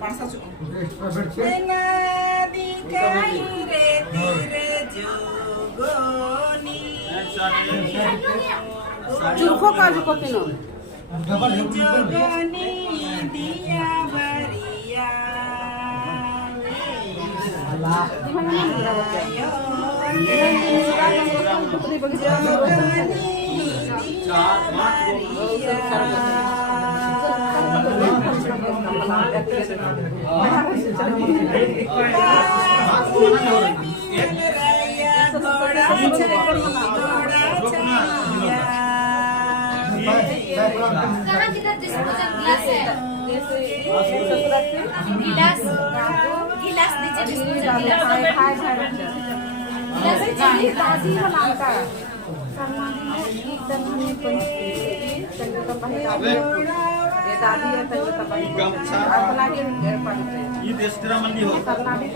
Parsa nadi kaire tire jogoni चुरखो काजू को किनो jogoni dia baria कहाँ किधर डिस्पोजल गिलास है? गिलास गिलास दीजिए डिस्पोजल गिलास गिलास दीजिए दादी बनाता एकदम हमें संग का पहले ये दादी है संग का पहले अपना के पड़ते ये देश तेरा मंडी हो करना भी